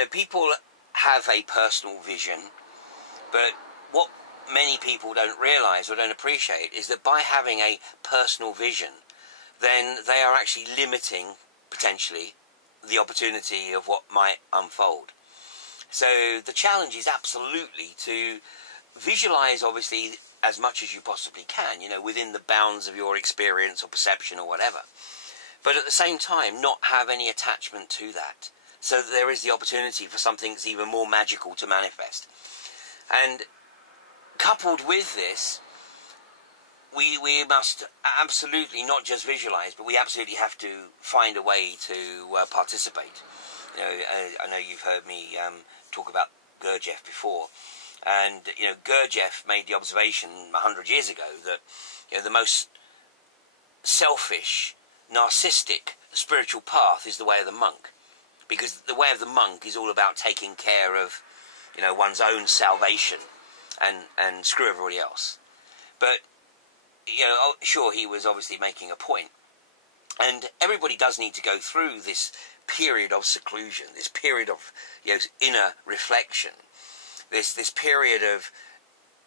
know, people have a personal vision, but what many people don't realise or don't appreciate is that by having a personal vision, then they are actually limiting, potentially, the opportunity of what might unfold. So the challenge is absolutely to visualise, obviously, as much as you possibly can, you know, within the bounds of your experience or perception or whatever. But at the same time, not have any attachment to that, so that there is the opportunity for something that's even more magical to manifest. And coupled with this, we must absolutely not just visualise, but we absolutely have to find a way to participate. You know, I know you've heard me talk about Gurdjieff before, and you know, Gurdjieff made the observation 100 years ago that, you know, the most selfish, narcissistic spiritual path is the way of the monk, because the way of the monk is all about taking care of, you know, one's own salvation and screw everybody else. But you know, sure, he was obviously making a point, and everybody does need to go through this period of seclusion, this period of, you know, inner reflection, this period of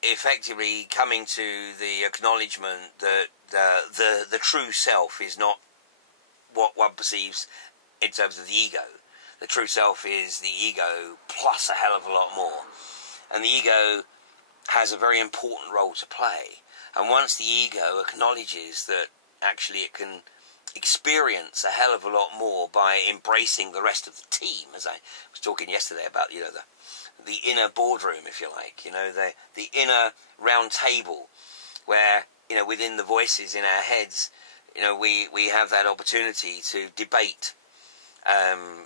effectively coming to the acknowledgement that the true self is not what one perceives in terms of the ego. The true self is the ego plus a hell of a lot more, and the ego has a very important role to play. And once the ego acknowledges that actually it can experience a hell of a lot more by embracing the rest of the team, as I was talking yesterday about, you know, the inner boardroom, if you like, you know, the inner round table where, you know, within the voices in our heads, you know, we have that opportunity to debate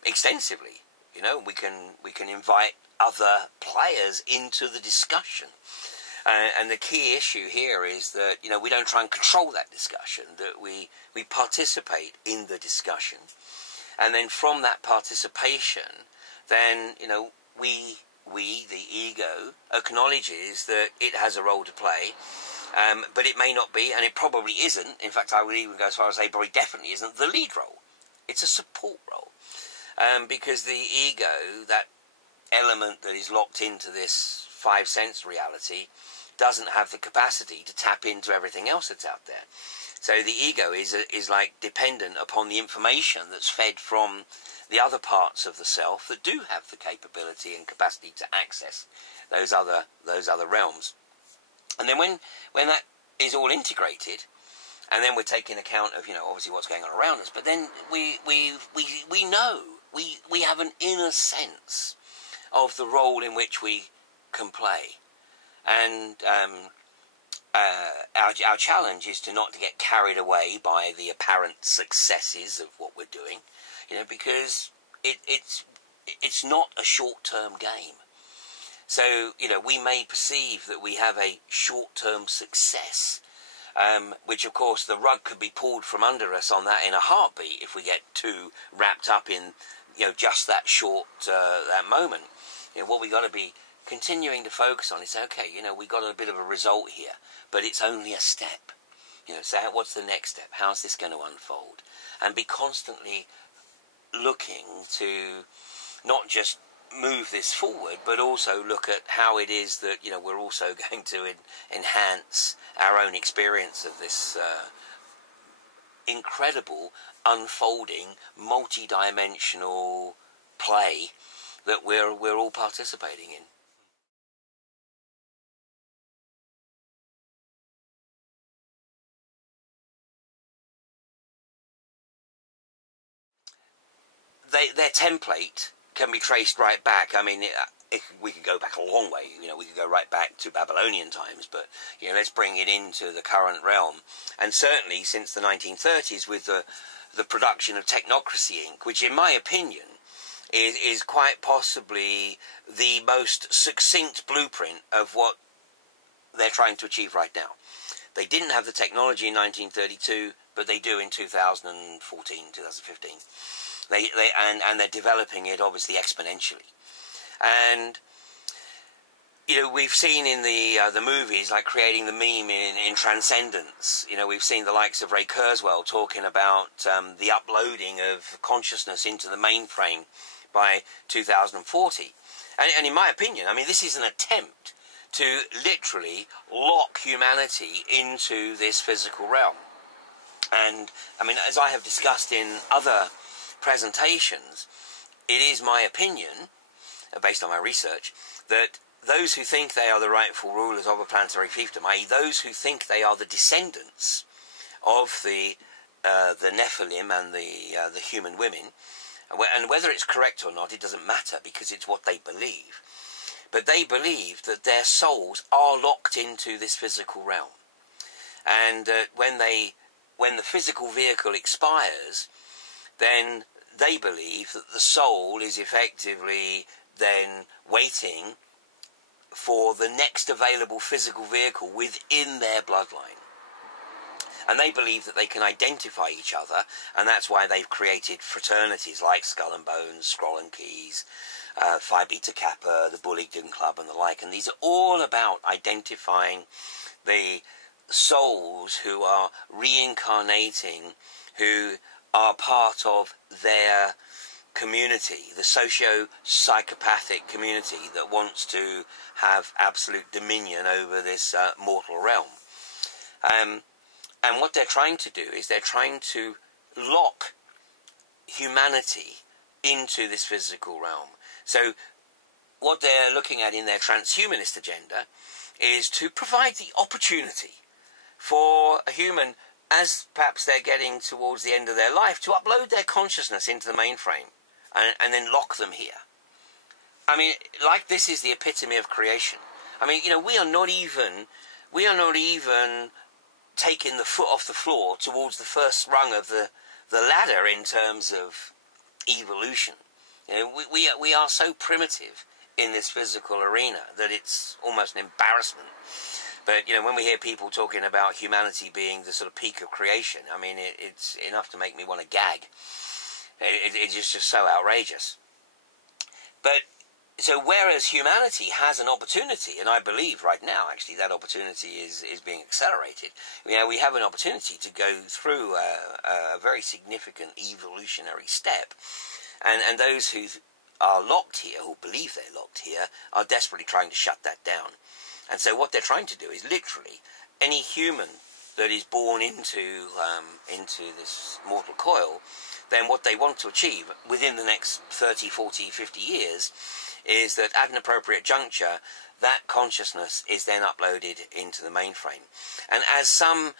extensively. You know, we can invite other players into the discussion. And the key issue here is that, you know, we don't try and control that discussion, that we participate in the discussion. And then from that participation, then, you know, we, the ego, acknowledges that it has a role to play, but it may not be, and it probably isn't. In fact, I would even go as far as say probably definitely isn't the lead role. It's a support role. Because the ego, that element that is locked into this five sense reality, doesn't have the capacity to tap into everything else that's out there. So the ego is like dependent upon the information that's fed from the other parts of the self that do have the capability and capacity to access those other realms. And then when that is all integrated, and then we're taking account of, you know, obviously what's going on around us, but then we know, we have an inner sense of the role in which we can play. And our challenge is to not to get carried away by the apparent successes of what we're doing, you know, because it's not a short-term game. So, you know, we may perceive that we have a short-term success, which of course the rug could be pulled from under us on that in a heartbeat if we get too wrapped up in, you know, just that short that moment. You know, what we got to be continuing to focus on is, okay, you know, we got a bit of a result here, but it's only a step. You know, so what's the next step? How's this going to unfold? And be constantly looking to not just move this forward, but also look at how it is that, you know, we're also going to enhance our own experience of this incredible, unfolding, multi-dimensional play that we're all participating in. Their template can be traced right back. I mean, we could go back a long way. You know, we could go right back to Babylonian times, but, you know, let's bring it into the current realm. And certainly since the 1930s, with the production of Technocracy Inc., which, in my opinion, is quite possibly the most succinct blueprint of what they're trying to achieve right now. They didn't have the technology in 1932, but they do in 2014, 2015. And they're developing it obviously exponentially. And, you know, we've seen in the movies, like creating the meme in Transcendence, you know, we've seen the likes of Ray Kurzweil talking about the uploading of consciousness into the mainframe by 2040. And in my opinion, I mean, this is an attempt to literally lock humanity into this physical realm. And, I mean, as I have discussed in other presentations, it is my opinion, based on my research, that those who think they are the rightful rulers of a planetary fiefdom, i.e. those who think they are the descendants of the Nephilim and the human women, and whether it's correct or not, it doesn't matter, because it's what they believe. But they believe that their souls are locked into this physical realm. And when the physical vehicle expires, then they believe that the soul is effectively then waiting for the next available physical vehicle within their bloodline. And they believe that they can identify each other, and that's why they've created fraternities like Skull and Bones, Scroll and Keys, Phi Beta Kappa, the Bullingdon Club and the like. And these are all about identifying the souls who are reincarnating, who are part of their community, the socio-psychopathic community that wants to have absolute dominion over this mortal realm. And what they're trying to do is they're trying to lock humanity into this physical realm. So what they're looking at in their transhumanist agenda is to provide the opportunity for a human, as perhaps they're getting towards the end of their life, to upload their consciousness into the mainframe and then lock them here. I mean, like, this is the epitome of creation. I mean, you know, we are not even taking the foot off the floor towards the first rung of the ladder in terms of evolution. You know, we are so primitive in this physical arena that it's almost an embarrassment. But, you know, when we hear people talking about humanity being the sort of peak of creation, I mean, it's enough to make me want to gag. It's just so outrageous. But, so whereas humanity has an opportunity, and I believe right now, actually, that opportunity is being accelerated. You know, we have an opportunity to go through a very significant evolutionary step. And those who are locked here, who believe they're locked here, are desperately trying to shut that down. And so what they're trying to do is literally any human that is born into this mortal coil, then what they want to achieve within the next 30, 40, 50 years is that at an appropriate juncture, that consciousness is then uploaded into the mainframe. And as some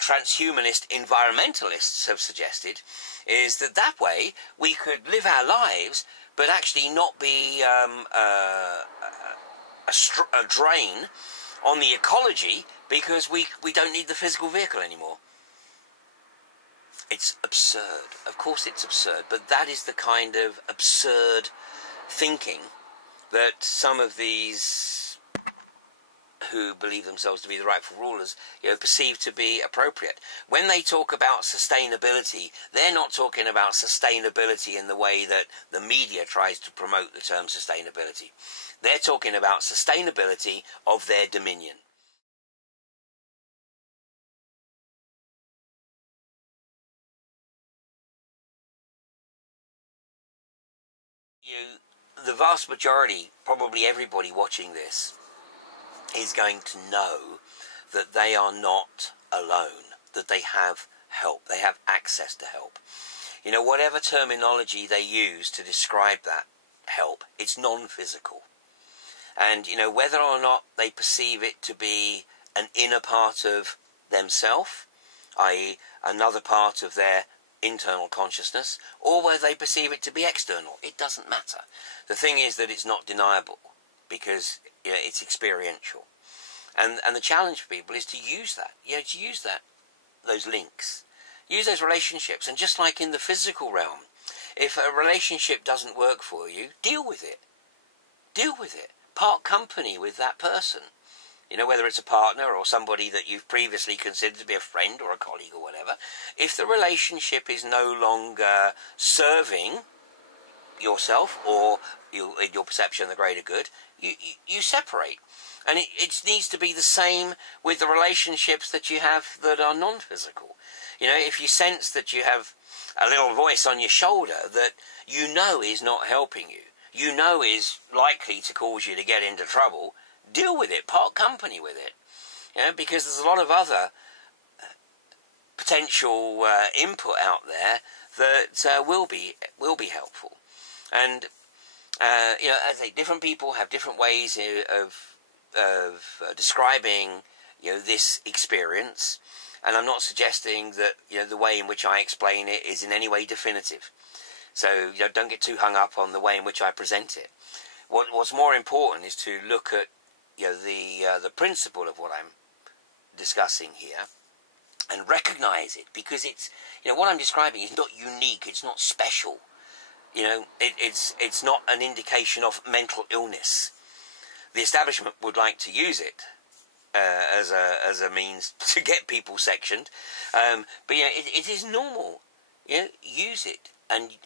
transhumanist environmentalists have suggested, is that way we could live our lives but actually not be a drain on the ecology, because we don't need the physical vehicle anymore. It's absurd. Of course it's absurd, but that is the kind of absurd thinking that some of these who believe themselves to be the rightful rulers, you know, perceive to be appropriate. When they talk about sustainability, they're not talking about sustainability in the way that the media tries to promote the term sustainability. They're talking about sustainability of their dominion. The vast majority, probably everybody watching this, is going to know that they are not alone, that they have help, they have access to help. You know, whatever terminology they use to describe that help, it's non-physical. And, you know, whether or not they perceive it to be an inner part of themselves, i.e. another part of their internal consciousness, or whether they perceive it to be external, it doesn't matter. The thing is that it's not deniable, because, you know, it's experiential. And the challenge for people is to use that, you know, to use those links, use those relationships. And just like in the physical realm, if a relationship doesn't work for you, deal with it. Deal with it. Part company with that person. You know, whether it's a partner or somebody that you've previously considered to be a friend or a colleague or whatever. If the relationship is no longer serving yourself or in your perception of the greater good, you separate. And it needs to be the same with the relationships that you have that are non-physical. You know, if you sense that you have a little voice on your shoulder that you know is not helping you, you know is likely to cause you to get into trouble, deal with it, part company with it. You know, because there's a lot of other potential input out there that will be helpful. And you know, as I say, different people have different ways of describing, you know, this experience. And I'm not suggesting that, you know, the way in which I explain it is in any way definitive. So, you know, don't get too hung up on the way in which I present it. What's more important is to look at, you know, the principle of what I'm discussing here and recognize it, because it's, you know, what I'm describing is not unique, it's not special. You know, it's not an indication of mental illness. The establishment would like to use it as a means to get people sectioned, but yeah, it is normal. You know, use it and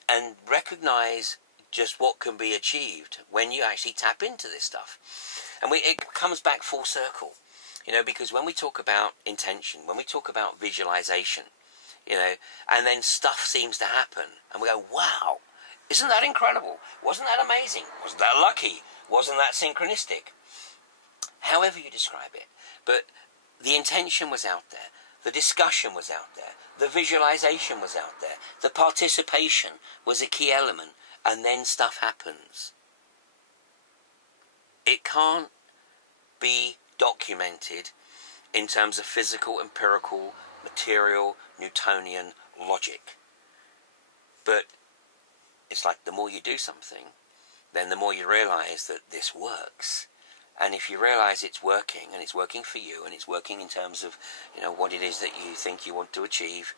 recognize just what can be achieved when you actually tap into this stuff. And it comes back full circle, you know, because when we talk about intention, when we talk about visualization, you know, and then stuff seems to happen, and we go, wow, isn't that incredible? Wasn't that amazing? Wasn't that lucky? Wasn't that synchronistic? However you describe it. But the intention was out there. The discussion was out there. The visualization was out there. The participation was a key element. And then stuff happens. It can't be documented in terms of physical, empirical, material, Newtonian logic. But it's like the more you do something, then the more you realize that this works. And if you realize it's working, and it's working for you, and it's working in terms of, you know, what it is that you think you want to achieve,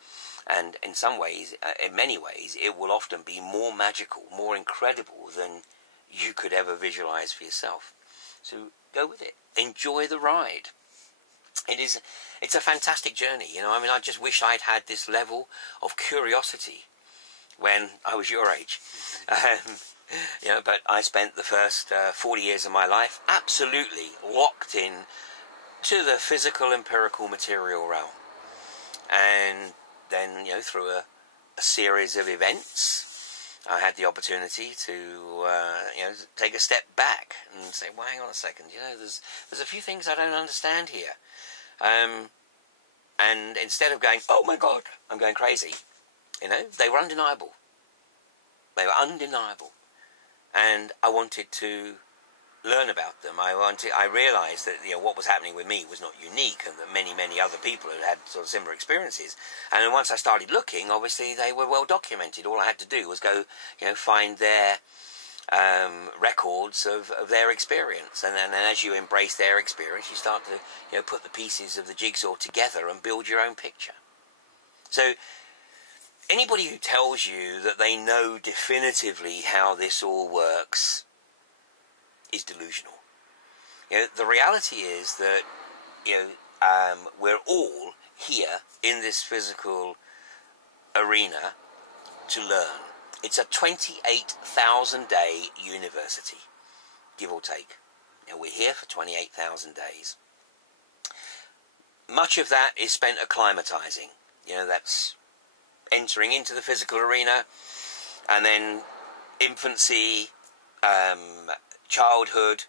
and in some ways, in many ways, it will often be more magical, more incredible than you could ever visualize for yourself. So go with it. Enjoy the ride. It's a fantastic journey, you know. I mean, I just wish I'd had this level of curiosity when I was your age. You know, but I spent the first 40 years of my life absolutely locked in to the physical, empirical, material realm. And then, you know, through a series of events, I had the opportunity to, you know, take a step back and say, well, hang on a second, you know, there's a few things I don't understand here. And instead of going, oh my God, I'm going crazy, you know, they were undeniable. They were undeniable. And I wanted to learn about them. I realised that, you know, what was happening with me was not unique, and that many, many other people had sort of similar experiences. And then once I started looking, obviously they were well documented. All I had to do was go, you know, find their records of their experience. And then as you embrace their experience, you start to, you know, put the pieces of the jigsaw together and build your own picture. So anybody who tells you that they know definitively how this all works is delusional. You know, the reality is that, you know, we're all here in this physical arena to learn. It's a 28,000-day university, give or take. You know, we're here for 28,000 days. Much of that is spent acclimatizing. You know, that's entering into the physical arena, and then infancy, childhood,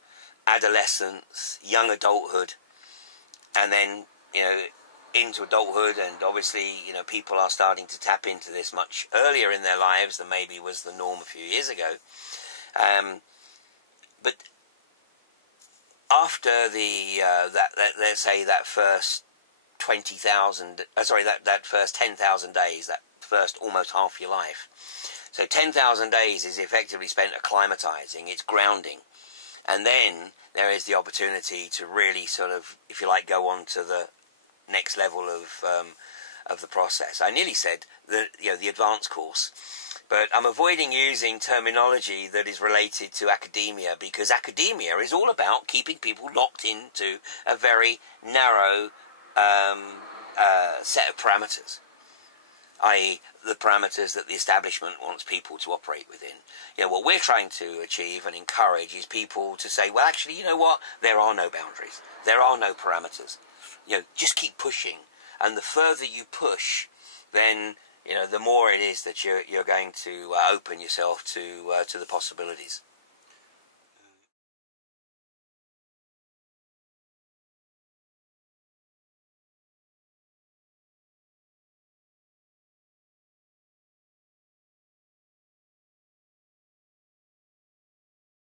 adolescence, young adulthood, and then, you know, into adulthood. And obviously, you know, people are starting to tap into this much earlier in their lives than maybe was the norm a few years ago. But after the let's say that first 20,000, that first 10,000 days, that first almost half your life. So 10,000 days is effectively spent acclimatizing, it's grounding. And then there is the opportunity to really sort of, if you like, go on to the next level of the process. I nearly said the advanced course, but I'm avoiding using terminology that is related to academia, because academia is all about keeping people locked into a very narrow set of parameters. i.e. the parameters that the establishment wants people to operate within. What we're trying to achieve and encourage is people to say, well, actually, you know what? There are no boundaries. There are no parameters. Just keep pushing. And the further you push, then, the more it is that you're going to open yourself to the possibilities.